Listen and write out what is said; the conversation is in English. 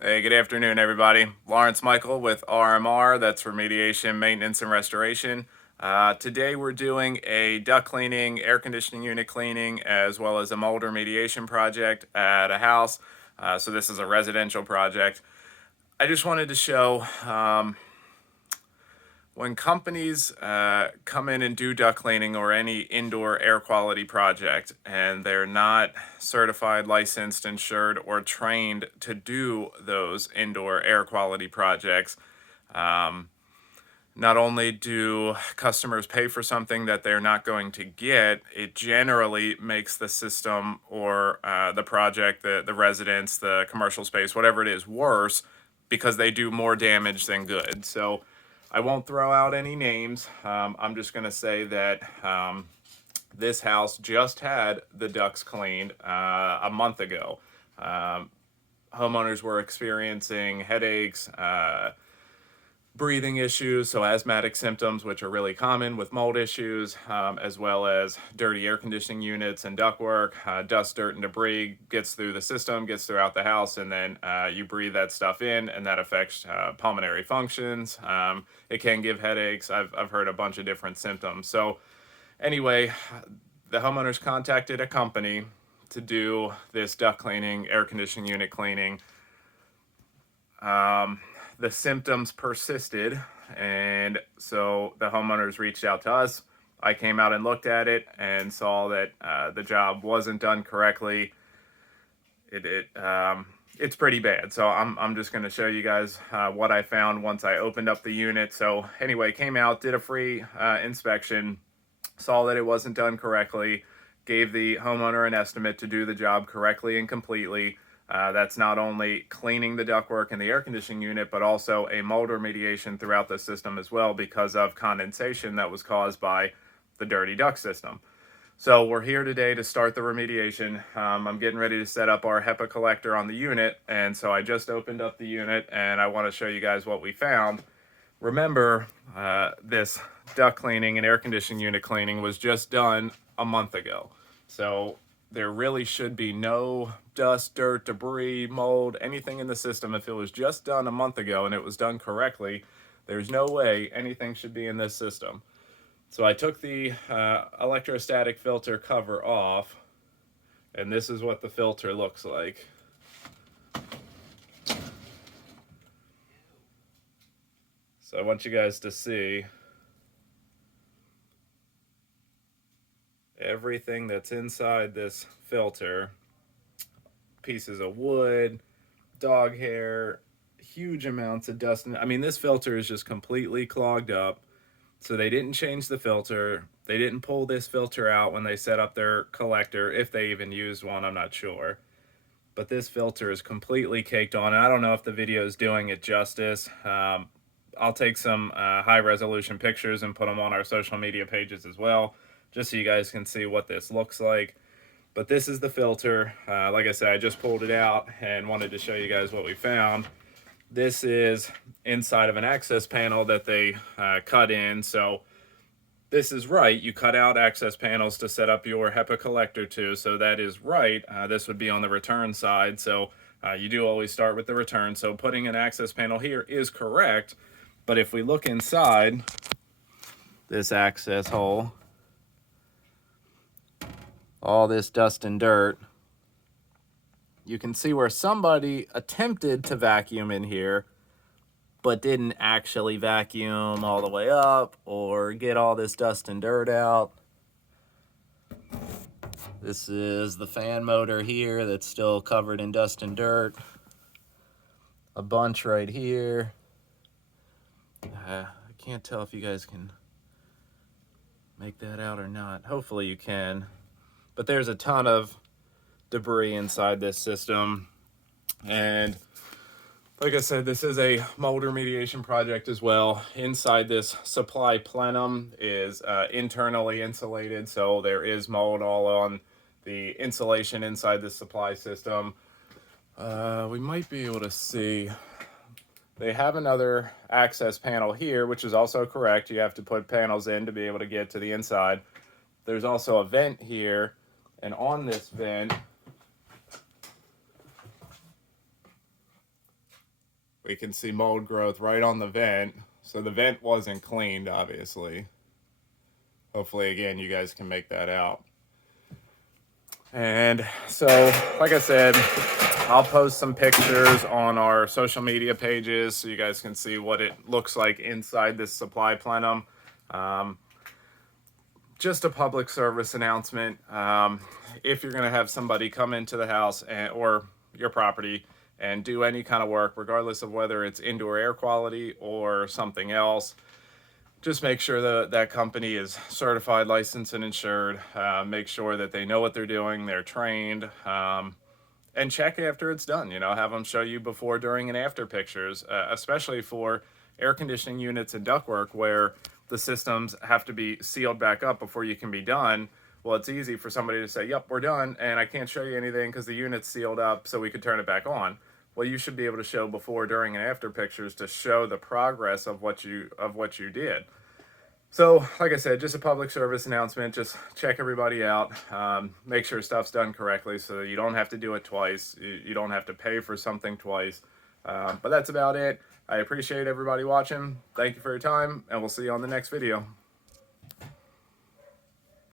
Hey, good afternoon, everybody. Lawrence Michael with RMR, that's Remediation, Maintenance, and Restoration. Today we're doing a duct cleaning, air conditioning unit cleaning, as well as a mold remediation project at a house. So this is a residential project. I just wanted to show when companies come in and do duct cleaning or any indoor air quality project and they're not certified, licensed, insured, or trained to do those indoor air quality projects, not only do customers pay for something that they're not going to get, it generally makes the system or the project, the residence, the commercial space, whatever it is, worse because they do more damage than good. So I won't throw out any names. I'm just going to say that this house just had the ducts cleaned a month ago. Homeowners were experiencing headaches, breathing issues, so asthmatic symptoms, which are really common with mold issues, as well as dirty air conditioning units and ductwork. Dust, dirt, and debris gets through the system, gets throughout the house, and then you breathe that stuff in, and that affects pulmonary functions. It can give headaches. I've heard a bunch of different symptoms. So anyway, the homeowners contacted a company to do this duct cleaning, air conditioning unit cleaning. The symptoms persisted, and so the homeowners reached out to us. I came out and looked at it and saw that the job wasn't done correctly. It's pretty bad. So I'm just going to show you guys what I found once I opened up the unit. So anyway, came out, did a free inspection, saw that it wasn't done correctly, gave the homeowner an estimate to do the job correctly and completely. That's not only cleaning the ductwork in the air conditioning unit, but also a mold remediation throughout the system as well because of condensation that was caused by the dirty duct system. So we're here today to start the remediation. I'm getting ready to set up our HEPA collector on the unit, and so I just opened up the unit and I want to show you guys what we found. Remember, this duct cleaning and air conditioning unit cleaning was just done a month ago. So there really should be no dust, dirt, debris, mold, anything in the system. If it was just done a month ago and it was done correctly, there's no way anything should be in this system. So I took the electrostatic filter cover off, and this is what the filter looks like. So I want you guys to see everything that's inside this filter. Pieces of wood, dog hair, huge amounts of dust. I mean, this filter is just completely clogged up. So they didn't change the filter. They didn't pull this filter out when they set up their collector, if they even used one, I'm not sure. But this filter is completely caked on, and I don't know if the video is doing it justice. I'll take some high resolution pictures and put them on our social media pages as well, just so you guys can see what this looks like. But this is the filter. Like I said, I just pulled it out and wanted to show you guys what we found. This is inside of an access panel that they cut in. So this is right. You cut out access panels to set up your HEPA collector to. So that is right. This would be on the return side. So you do always start with the return. So putting an access panel here is correct. But if we look inside this access hole, all this dust and dirt, you can see where somebody attempted to vacuum in here, but didn't actually vacuum all the way up or get all this dust and dirt out. This is the fan motor here that's still covered in dust and dirt. A bunch right here. I can't tell if you guys can make that out or not. Hopefully you can. But there's a ton of debris inside this system. And like I said, this is a mold remediation project as well. Inside this supply plenum is internally insulated, so there is mold all on the insulation inside the supply system. We might be able to see, they have another access panel here, which is also correct. You have to put panels in to be able to get to the inside. There's also a vent here, and on this vent, We can see mold growth right on the vent. So the vent wasn't cleaned, obviously. Hopefully, again, you guys can make that out. And so, like I said, I'll post some pictures on our social media pages so you guys can see what it looks like inside this supply plenum. Just a public service announcement. If you're going to have somebody come into the house or your property and do any kind of work, regardless of whether it's indoor air quality or something else, just make sure that that company is certified, licensed, and insured. Make sure that they know what they're doing, they're trained, and check after it's done. You know, have them show you before, during, and after pictures, especially for air conditioning units and ductwork where the systems have to be sealed back up before you can be done. Well, it's easy for somebody to say, yep, we're done, and I can't show you anything because the unit's sealed up so we could turn it back on. Well, you should be able to show before, during, and after pictures to show the progress of what you did. So, like I said, just a public service announcement. Just check everybody out. Make sure stuff's done correctly so that you don't have to do it twice. You don't have to pay for something twice. But that's about it. I appreciate everybody watching. Thank you for your time, and we'll see you on the next video.